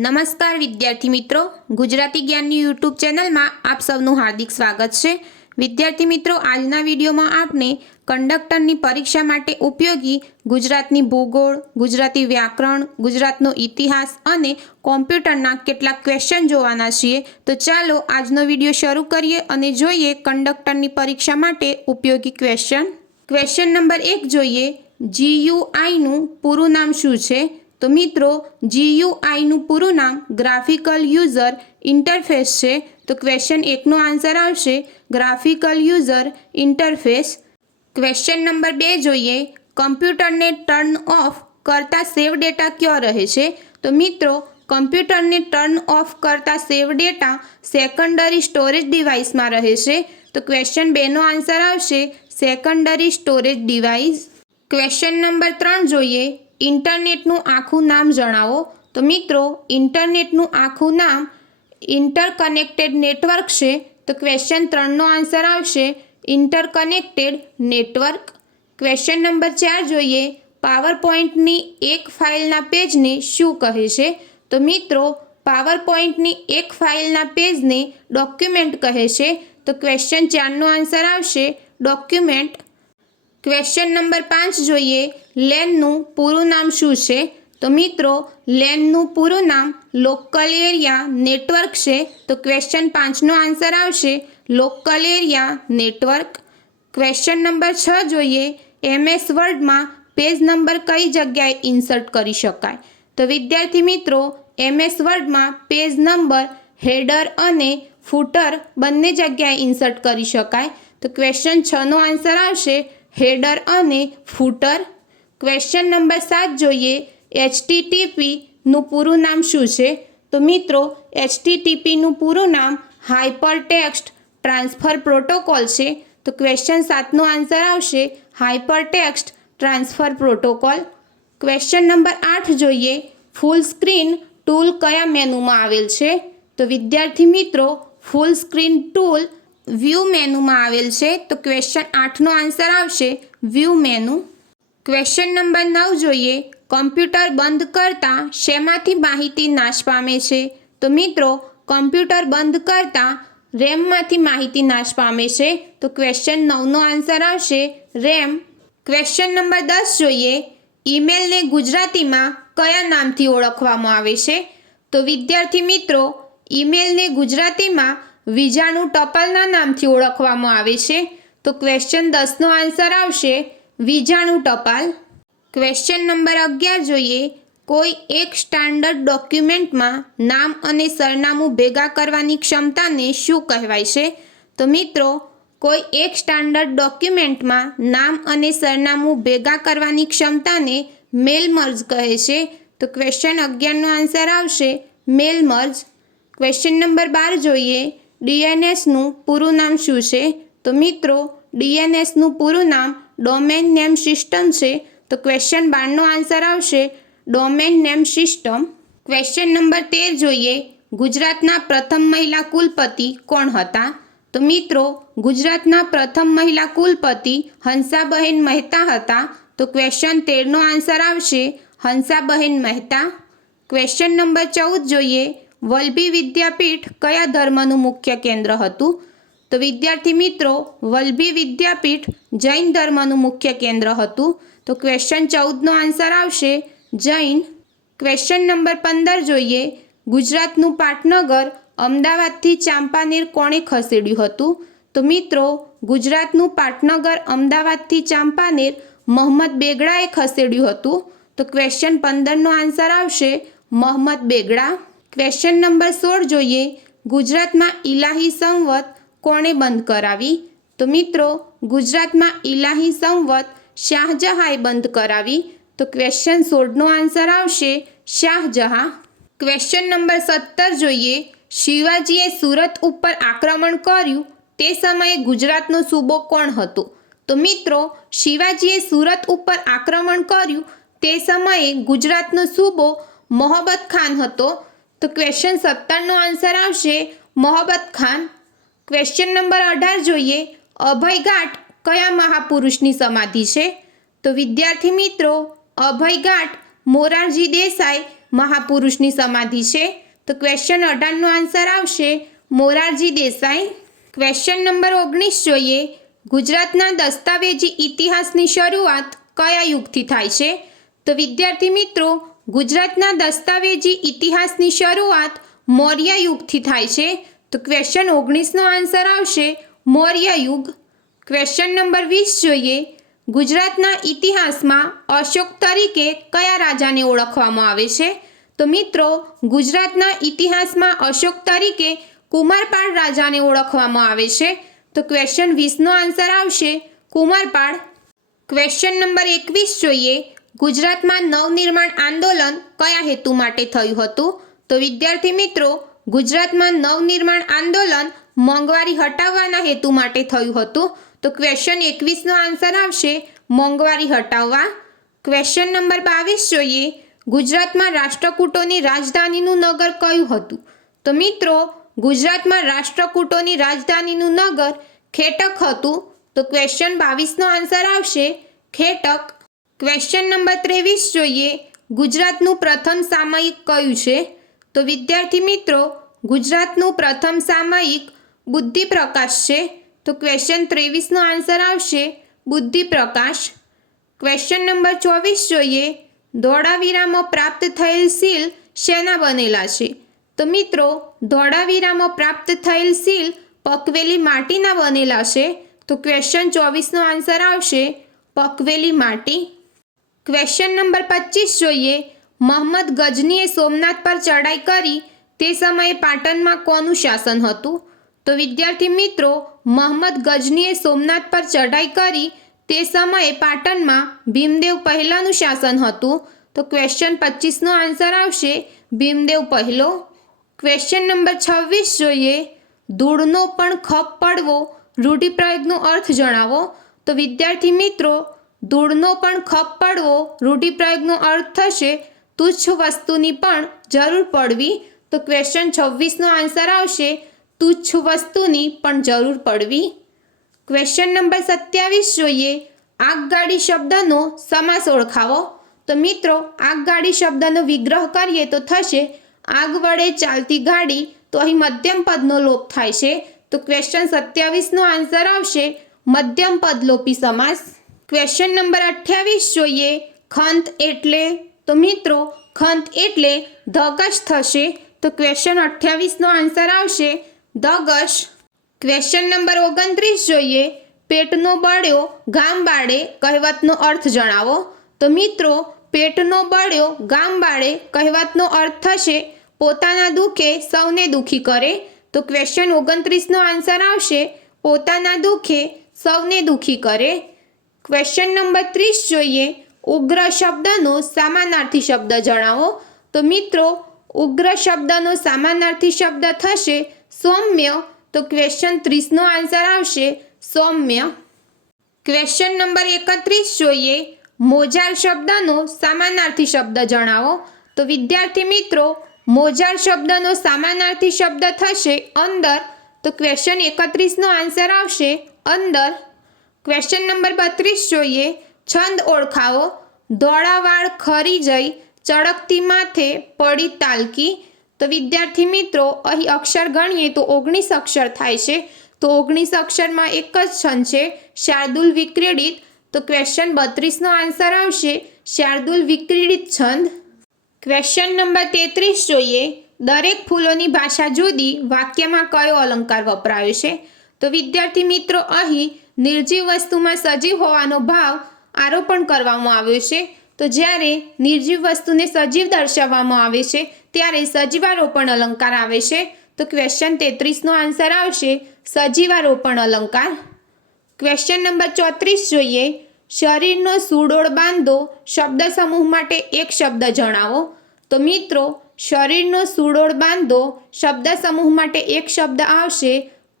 નમસ્કાર વિદ્યાર્થી મિત્રો, ગુજરાતી જ્ઞાનની યુટ્યુબ ચેનલમાં આપ સૌનું હાર્દિક સ્વાગત છે। વિદ્યાર્થી મિત્રો, આજના વિડીયોમાં આપણે કંડક્ટરની પરીક્ષા માટે ઉપયોગી ગુજરાતની ભૂગોળ, ગુજરાતી વ્યાકરણ, ગુજરાતનો ઇતિહાસ અને કોમ્પ્યુટરના કેટલાક ક્વેશ્ચન જોવાના છીએ। તો ચાલો આજનો વિડીયો શરૂ કરીએ અને જોઈએ કંડક્ટરની પરીક્ષા માટે ઉપયોગી ક્વેશ્ચન। ક્વેશ્ચન નંબર 1 જોઈએ, GUI નું પૂરું નામ શું છે? તો મિત્રો, GUI નું પૂરું નામ ગ્રાફિકલ યુઝર ઇન્ટરફેસ છે। તો ક્વેશ્ચન 1નો આન્સર આવશે graphical user interface. Question number 2 જોઈએ, કમ્પ્યુટરને ટર્ન ઓફ કરતા સેવ ડેટા ક્યાં રહે છે? તો મિત્રો, કમ્પ્યુટરને ટર્ન ઓફ કરતા સેવ ડેટા સેકન્ડરી સ્ટોરેજ ડિવાઇસમાં રહે છે। તો ક્વેશ્ચન 2નો આન્સર આવશે secondary storage device. Question number 3 જોઈએ, ઇન્ટરનેટનું આખું નામ જણાવો। તો મિત્રો, ઇન્ટરનેટનું આખું નામ ઇન્ટરકનેક્ટેડ નેટવર્ક છે। તો ક્વેશ્ચન 3નો આન્સર આવશે ઇન્ટરકનેક્ટેડ નેટવર્ક। ક્વેશ્ચન નંબર 4 જોઈએ, પાવરપોઈન્ટની એક ફાઇલના પેજને શું કહે છે? તો મિત્રો, પાવરપોઈન્ટની એક ફાઇલના પેજને ડોક્યુમેન્ટ કહે છે। તો ક્વેશ્ચન 4નો આન્સર આવશે ડોક્યુમેન્ટ। ક્વેશ્ચન નંબર 5 જોઈએ, લેનનું પૂરું નામ શું છે? તો મિત્રો, લેનનું પૂરું નામ લોકલ એરિયા નેટવર્ક છે। તો ક્વેશ્ચન 5નો આન્સર આવશે local area network. Question number 6 જોઈએ, MS વર્ડમાં પેજ નંબર કઈ જગ્યાએ ઇન્સર્ટ કરી શકાય? તો વિદ્યાર્થી મિત્રો, MS વર્ડમાં પેજ નંબર હેડર અને ફૂટર બંને જગ્યાએ ઇન્સર્ટ કરી શકાય। તો ક્વેશ્ચન 6નો આન્સર આવશે હેડર અને ફૂટર। ક્વેશ્ચન નંબર 7 જોઈએ, HTTPનું પૂરું નામ શું છે? તો મિત્રો, HTTPનું પૂરું નામ હાઇપર ટેક્સ્ટ ટ્રાન્સફર પ્રોટોકોલ છે। તો ક્વેશ્ચન 7નો આન્સર આવશે hyper text transfer protocol. Question number 8 જોઈએ, ફૂલ સ્ક્રીન ટૂલ કયા મેનુમાં આવેલ છે? તો વિદ્યાર્થી મિત્રો, ફૂલ સ્ક્રીન ટૂલ વ્યૂ મેનુમાં આવેલ છે। તો ક્વેશ્ચન 8નો આન્સર આવશે વ્યૂ મેનુ। ક્વેશ્ચન નંબર 9 જોઈએ, કમ્પ્યુટર બંધ કરતા શેમાંથી માહિતી નાશ પામે છે? તો મિત્રો, કમ્પ્યુટર બંધ કરતા રેમમાંથી માહિતી નાશ પામે છે। તો ક્વેશ્ચન 9નો આન્સર આવશે રેમ। ક્વેશ્ચન નંબર 10 જોઈએ, ઈમેલને ગુજરાતીમાં કયા નામથી ઓળખવામાં આવે છે? તો વિદ્યાર્થી મિત્રો, ઈમેલને ગુજરાતીમાં વીજાણુ ટપલના નામથી ઓળખવામાં આવે છે। તો ક્વેશ્ચન 10નો આન્સર આવશે વીજાણુ ટપાલ। ક્વેશ્ચન નંબર 11 જોઈએ, કોઈ એક સ્ટાન્ડર્ડ ડોક્યુમેન્ટમાં નામ અને સરનામું ભેગા કરવાની ક્ષમતાને શું કહેવાય છે? તો મિત્રો, કોઈ એક સ્ટાન્ડર્ડ ડોક્યુમેન્ટમાં નામ અને સરનામું ભેગા કરવાની ક્ષમતાને મેલ મર્જ કહે છે। તો ક્વેશ્ચન 11નો આન્સર આવશે મેલ મર્જ। ક્વેશ્ચન નંબર 12 જોઈએ, DNSનું પૂરું નામ શું છે? તો મિત્રો, DNSનું પૂરું નામ ડોમેન નેમ સિસ્ટમ છે। તો ક્વેશ્ચન 12નો આન્સર આવશે domain name system. Question number 13 જોઈએ, ગુજરાતના પ્રથમ મહિલા કુલપતિ કોણ હતા? તો મિત્રો, ગુજરાતના પ્રથમ મહિલા કુલપતિ હંસાબહેન મહેતા હતા। તો ક્વેશ્ચન 13નો આન્સર આવશે હંસાબહેન મહેતા। ક્વેશ્ચન નંબર 14 જોઈએ, વલ્લભી વિદ્યાપીઠ કયા ધર્મનું મુખ્ય કેન્દ્ર હતું? તો વિદ્યાર્થી મિત્રો, વલ્લભી વિદ્યાપીઠ જૈન ધર્મનું મુખ્ય કેન્દ્ર હતું। તો ક્વેશ્ચન 14નો આન્સર આવશે જૈન। ક્વેશ્ચન નંબર 15 જોઈએ, ગુજરાતનું પાટનગર અમદાવાદથી ચાંપાનેર કોણે ખસેડ્યું હતું? તો મિત્રો, ગુજરાતનું પાટનગર અમદાવાદથી ચાંપાનેર મોહમ્મદ બેગડાએ ખસેડ્યું હતું। તો ક્વેશ્ચન 15નો આન્સર આવશે મોહમ્મદ બેગડા। ક્વેશ્ચન નંબર 16 જોઈએ, ગુજરાતમાં ઇલાહી સંવત કોણે બંધ કરાવી? તો મિત્રો, ગુજરાતમાં ઇલાહી સંવત શાહજહાંએ બંધ કરાવી। તો ક્વેશ્ચન 16નો આન્સર આવશે શાહજહાં। ક્વેશ્ચન નંબર 17 જોઈએ, શિવાજીએ સુરત ઉપર આક્રમણ કર્યું તે સમયે ગુજરાતનો સૂબો કોણ હતો? તો મિત્રો, શિવાજીએ સુરત ઉપર આક્રમણ કર્યું તે સમયે ગુજરાતનો સૂબો મોહબ્બત ખાન હતો। તો ક્વેશ્ચન 17નો આન્સર આવશે મોહબ્બત ખાન। ક્વેશ્ચન નંબર 18 જોઈએ, અભયઘાટ કયા મહાપુરુષની સમાધિ છે? તો વિદ્યાર્થી મિત્રો, અભયઘાટ મોરારજી દેસાઈ મહાપુરુષની સમાધિ છે? તો ક્વેશ્ચન 18નો આન્સર આવશે મોરારજી દેસાઈ. ક્વેશ્ચન નંબર 19 જોઈએ. ગુજરાતના દસ્તાવેજી ઇતિહાસની શરૂઆત કયા યુગથી થાય છે? તો વિદ્યાર્થી મિત્રો, ગુજરાતના દસ્તાવેજી ઇતિહાસની શરૂઆત મૌર્ય યુગથી થાય છે. તો ક્વેશ્ચન 19નો આન્સર આવશે મૌર્ય યુગ. ક્વેશ્ચન નંબર 20 જોઈએ. ગુજરાતના ઇતિહાસમાં અશોક તરીકે કયા રાજાને ઓળખવામાં આવે છે? તો મિત્રો, ગુજરાતના ઇતિહાસમાં અશોક તરીકે કુમારપાળ રાજાને ઓળખવામાં આવે છે. તો ક્વેશ્ચન 20નો આન્સર આવશે કુમારપાળ. ક્વેશ્ચન નંબર 21 જોઈએ. ગુજરાતમાં નવનિર્માણ આંદોલન કયા હેતુ માટે થયું હતું? તો વિદ્યાર્થી મિત્રો, ગુજરાતમાં નવનિર્માણ આંદોલન મોંઘવારી હટાવવાના હેતુ માટે થયું હતું. તો ક્વેશ્ચન 21નો આન્સર આવશે મોંઘવારી હટાવવા. ક્વેશ્ચન નંબર 22 જોઈએ. ગુજરાતમાં રાષ્ટ્રકૂટોની રાજધાનીનું નગર કયું હતું? તો મિત્રો, ગુજરાતમાં રાષ્ટ્રકૂટોની રાજધાનીનું નગર ખેટક હતું. તો ક્વેશ્ચન 22નો આન્સર આવશે ખેટક. ક્વેશ્ચન નંબર 23 જોઈએ. ગુજરાતનું પ્રથમ સામયિક કયું છે? તો વિદ્યાર્થી મિત્રો, ગુજરાતનું પ્રથમ સામયિક બુદ્ધિપ્રકાશ છે. તો ક્વેશ્ચન 23નો આન્સર આવશે બુદ્ધિપ્રકાશ. ક્વેશ્ચન નંબર 24 જોઈએ. ધોળાવીરામાં પ્રાપ્ત થયેલ સીલ શેના બનેલા છે? તો મિત્રો, ધોળાવીરામાં પ્રાપ્ત થયેલ સીલ પકવેલી માટીના બનેલા છે. તો ક્વેશ્ચન 24નો આન્સર આવશે પકવેલી માટી. ક્વેશ્ચન નંબર 25 જોઈએ. મોહમ્મદ ગઝનીએ સોમનાથ પર ચડાઈ કરી તે સમયે પાટણમાં કોનું શાસન હતું? તો વિદ્યાર્થી મિત્રો, મોહમ્મદ ગઝનીએ સોમનાથ પર ચઢાઈ કરી તે સમયે પાટણમાં ભીમદેવ પહેલાનું શાસન હતું. તો ક્વેશ્ચન 25નો આન્સર આવશે ભીમદેવ પહેલો. ક્વેશ્ચન નંબર 26 જોઈએ. ધૂળનો પણ ખપ પડવો રૂઢિપ્રયોગનો અર્થ જણાવો. તો વિદ્યાર્થી મિત્રો, ધૂળનો પણ ખપ પડવો રૂઢિપ્રયોગનો અર્થ થશે તુચ્છ વસ્તુની પણ જરૂર પડવી. તો ક્વેશ્ચન 26નો આન્સર આવશે તુચ્છ વસ્તુની પણ જરૂર પડવી. ક્વેશ્ચન નંબર 27 જોઈએ. આગગાડી શબ્દનો સમાસ ઓળખાવો. તો મિત્રો, આગગાડી શબ્દનો વિગ્રહ કરીએ તો થશે આગ વડે ચાલતી ગાડી. તો અહીં મધ્યમ પદનો લોપ થાય છે. તો ક્વેશ્ચન 27નો આન્સર આવશે મધ્યમ પદલોપી સમાસ. ક્વેશ્ચન નંબર 28 જોઈએ. ખંત એટલે? તો મિત્રો, ખંત એટલે ધગશ થશે. તો ક્વેશ્ચન 28નો આન્સર આવશે ધગશ. ક્વેશ્ચન નંબર 29 જોઈએ. પેટનો બળ્યો ગામ બાળે કહેવતનો અર્થ જણાવો. તો મિત્રો, પેટનો બળ્યો ગામ બાળે કહેવતનો અર્થ થશે પોતાના દુઃખે સૌને દુઃખી કરે. તો ક્વેશ્ચન 29નો આન્સર આવશે પોતાના દુઃખે સૌને દુઃખી કરે. ક્વેશ્ચન નંબર 30 જોઈએ. ઉગ્ર શબ્દનો સમાનાર્થી શબ્દ જણાવો. તો મિત્રો, ઉગ્ર શબ્દનો સમાનાર્થી શબ્દ થશે સૌમ્ય. તો ક્વેશ્ચન 30નો આન્સર આવશે સૌમ્ય. ક્વેશ્ચન નંબર 31 જોઈએ. મોજાર શબ્દનો સમાનાર્થી શબ્દ જણાવો. તો વિદ્યાર્થી મિત્રો, મોજાર શબ્દનો સમાનાર્થી શબ્દ થશે અંદર. તો ક્વેશ્ચન 31નો આન્સર આવશે અંદર. ક્વેશ્ચન નંબર 32 જોઈએ. છંદ ઓળખાવો. ધોળાવાળ ખરી જઈ ચળકતી માથે પડી તાલકી. તો વિદ્યાર્થી મિત્રો, અહીં અક્ષર ગણીએ તો 19 અક્ષર થાય છે. તો 19 અક્ષરમાં એક જ છંદ છે શાર્દુલ વિક્રીડિત. તો ક્વેશ્ચન 32નો આન્સર આવશે શાર્દુલ વિક્રીડિત છંદ. ક્વેશ્ચન નંબર 33 જોઈએ. દરેક ફૂલોની ભાષા જુદી વાક્યમાં કયો અલંકાર વપરાયો છે? તો વિદ્યાર્થી મિત્રો, અહીં નિર્જીવ વસ્તુમાં સજીવ હોવાનો ભાવ આરોપણ કરવામાં આવ્યો છે. તો જ્યારે નિર્જીવ વસ્તુને સજીવ દર્શાવવામાં આવે છે ત્યારે સજીવારોપણ અલંકાર આવે છે. તો ક્વેશ્ચન 33નો આન્સર આવશે સજીવારોપણ અલંકાર. ક્વેશ્ચન નંબર 34 જોઈએ. શરીરનો સુડોળ બાંધો શબ્દ સમૂહ માટે એક શબ્દ જણાવો. તો મિત્રો, શરીરનો સુડોળ બાંધો શબ્દ સમૂહ માટે એક શબ્દ આવશે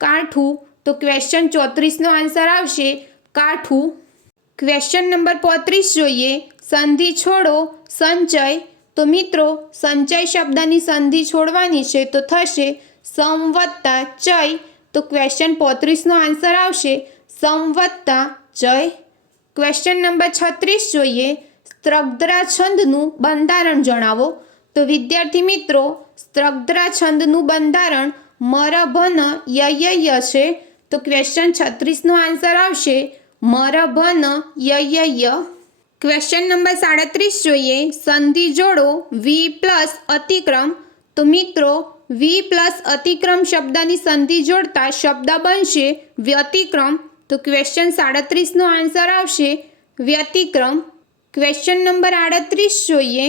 કાઠું. તો ક્વેશ્ચન 34નો આન્સર આવશે કાઠું. ક્વેશ્ચન નંબર 35 જોઈએ. સંધિ છોડો સંચય. તો મિત્રો, સંચય શબ્દની સંધિ છોડવાની છે તો થશે સંવત્તા ચય. તો ક્વેશ્ચન 35નો આન્સર આવશે સંવત્તા ચય. ક્વેશ્ચન નંબર 36 જોઈએ. સ્ત્રગ્ધરા છંદનું બંધારણ જણાવો. તો વિદ્યાર્થી મિત્રો સ્ત્રગ્ધ્રા છંદનું બંધારણ મરભન યય છે. તો ક્વેશ્ચન 36 નો આન્સર આવશે મરભન યય. ક્વેશ્ચન નંબર 37 જોઈએ. સંધિ જોડો વી પ્લસ અતિક્રમ. તો મિત્રો વી પ્લસ અતિક્રમ શબ્દની સંધિ જોડતા શબ્દ બનશે વ્યતિક્રમ. તો ક્વેશ્ચન 37 નો આન્સર આવશે વ્યતિક્રમ. ક્વેશ્ચન નંબર 38 જોઈએ.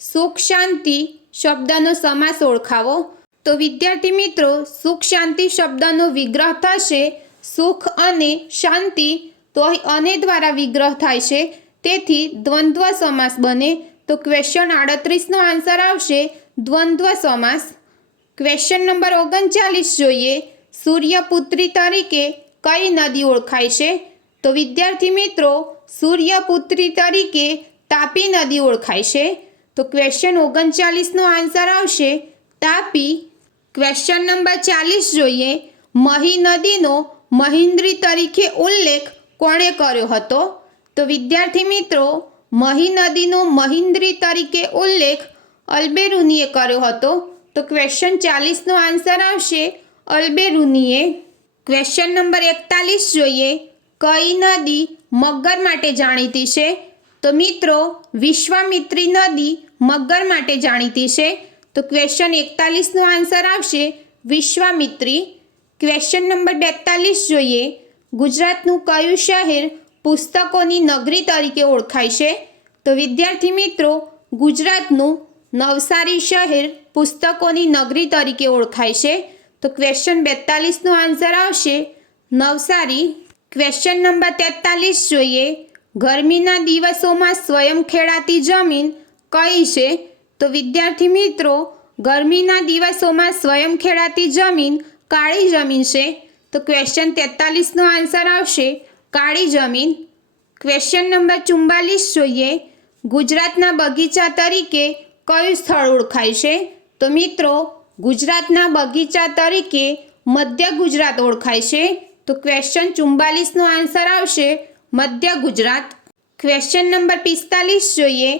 સુખ શાંતિ શબ્દનો સમાસ ઓળખાવો. તો વિદ્યાર્થી મિત્રો સુખ શાંતિ શબ્દનો વિગ્રહ થશે સુખ અને શાંતિ. તો અહીં અને દ્વારા વિગ્રહ થાય છે તેથી દ્વંદ્વ સમાસ બને. તો ક્વેશ્ચન 38 નો આન્સર આવશે દ્વંદ્વ સમાસ. ક્વેશ્ચન નંબર 39 જોઈએ. સૂર્યપુત્રી તરીકે કઈ નદી ઓળખાય છે? તો વિદ્યાર્થી મિત્રો સૂર્યપુત્રી તરીકે તાપી નદી ઓળખાય છે. તો ક્વેશ્ચન 39 નો આન્સર આવશે તાપી. ક્વેશ્ચન નંબર 40 જોઈએ. મહી નદીનો મહિન્દ્રી તરીકે ઉલ્લેખ કોણે કર્યો હતો? તો વિદ્યાર્થી મિત્રો મહી નદીનો મહિન્દ્રી તરીકે ઉલ્લેખ અલ્બેરુનીએ કર્યો હતો. તો ક્વેશ્ચન 40 નો આન્સર આવશે અલ્બેરુનીએ. ક્વેશ્ચન નંબર 41 જોઈએ. કઈ નદી મગર માટે જાણીતી છે? તો મિત્રો વિશ્વામિત્રી નદી મગર માટે જાણીતી છે. તો ક્વેશ્ચન 41 નો આન્સર આવશે વિશ્વામિત્રી. ક્વેશ્ચન નંબર 42 જોઈએ. ગુજરાતનું કયું શહેર પુસ્તકોની નગરી તરીકે ઓળખાય છે? તો વિદ્યાર્થી મિત્રો ગુજરાતનું નવસારી શહેર પુસ્તકોની નગરી તરીકે ઓળખાય છે. તો ક્વેશ્ચન 42 નો આન્સર આવશે નવસારી. ક્વેશ્ચન નંબર 43 જોઈએ. ગરમીના દિવસોમાં સ્વયં ખેડાતી જમીન કઈ છે? તો વિદ્યાર્થી મિત્રો ગરમીના દિવસોમાં સ્વયં ખેડાતી જમીન કાળી જમીન છે. તો ક્વેશ્ચન 43 નો આન્સર આવશે કાળી જમીન. ક્વેશ્ચન નંબર 44 જોઈએ. ગુજરાતના બગીચા તરીકે કયું સ્થળ ઓળખાય છે? તો મિત્રો ગુજરાતના બગીચા તરીકે મધ્ય ગુજરાત ઓળખાય છે. તો ક્વેશ્ચન 44 નો આન્સર આવશે મધ્ય ગુજરાત. ક્વેશ્ચન નંબર 45 જોઈએ.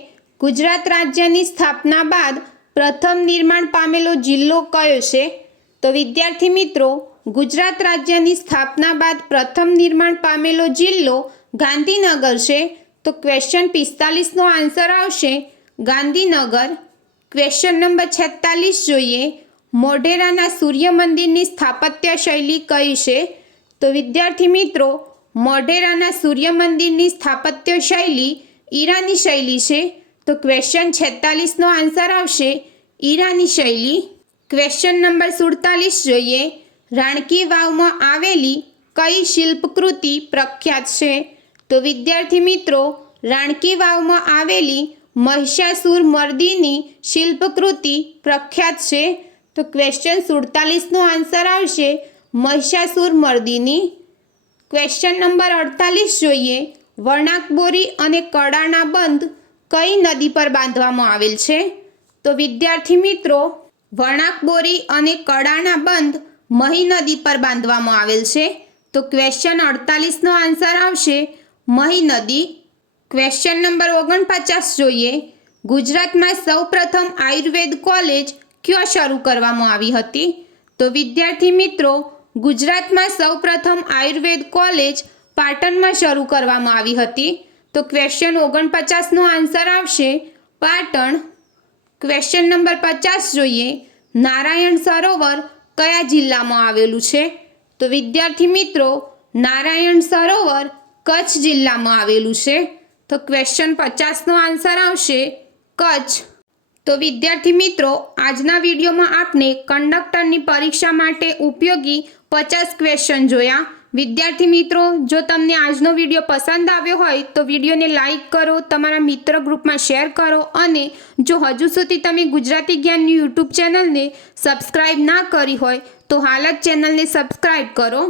ગુજરાત રાજ્યની સ્થાપના બાદ પ્રથમ નિર્માણ પામેલો જિલ્લો કયો છે? તો વિદ્યાર્થી મિત્રો ગુજરાત રાજ્યની સ્થાપના બાદ પ્રથમ નિર્માણ પામેલો જિલ્લો ગાંધીનગર છે. તો ક્વેશ્ચન 45 નો આન્સર આવશે ગાંધીનગર. ક્વેશ્ચન નંબર 46 જોઈએ. મોઢેરાના સૂર્ય મંદિરની સ્થાપત્ય શૈલી કઈ છે? તો વિદ્યાર્થી મિત્રો મોઢેરાના સૂર્ય મંદિરની સ્થાપત્ય શૈલી ઈરાની શૈલી છે. તો ક્વેશ્ચન 46 નો આન્સર આવશે ઈરાની શૈલી. ક્વેશ્ચન નંબર 47 જોઈએ. રાણકી વાવમાં આવેલી કઈ શિલ્પકૃતિ પ્રખ્યાત છે? તો વિદ્યાર્થી મિત્રો રાણકી વાવમાં આવેલી મહિષાસુર મર્દિની શિલ્પકૃતિ પ્રખ્યાત છે. તો ક્વેશ્ચન 47 નો આન્સર આવશે મહિષાસુર મર્દિની. ક્વેશ્ચન નંબર 48 જોઈએ. વણાકબોરી અને કડાણા બંધ કઈ નદી પર બાંધવામાં આવેલ છે? તો વિદ્યાર્થી મિત્રો વણાકબોરી અને કડાણા બંધ મહી નદી પર બાંધવામાં આવેલ છે. તો ક્વેશ્ચન 48 નો આન્સર આવશે મહી નદી. ક્વેશ્ચન નંબર 49 જોઈએ. ગુજરાતમાં સૌપ્રથમ આયુર્વેદ કોલેજ ક્યાં શરૂ કરવામાં આવી હતી? તો વિદ્યાર્થી મિત્રો ગુજરાતમાં સૌપ્રથમ આયુર્વેદ કોલેજ પાટણમાં શરૂ કરવામાં આવી હતી. તો ક્વેશ્ચન 49 નો આન્સર આવશે પાટણ. ક્વેશ્ચન નંબર 50 જોઈએ. નારાયણ સરોવર કયા જિલ્લામાં આવેલું છે? તો વિદ્યાર્થી મિત્રો નારાયણ સરોવર કચ્છ જિલ્લામાં આવેલું છે. તો ક્વેશ્ચન 50 નો આન્સર આવશે કચ્છ. તો વિદ્યાર્થી મિત્રો આજના વિડીયોમાં આપણે કંડક્ટરની પરીક્ષા માટે ઉપયોગી 50 ક્વેશ્ચન જોયા. વિદ્યાર્થી મિત્રો જો તમને આજનો વિડીયો પસંદ આવ્યો હોય તો વિડીયોને લાઈક કરો, તમારા મિત્ર ગ્રુપમાં શેર કરો અને જો હજુ સુધી તમે ગુજરાતી જ્ઞાનની યુટ્યુબ ચેનલને સબસ્ક્રાઈબ ના કરી હોય તો હાલ જ ચેનલને સબસ્ક્રાઈબ કરો.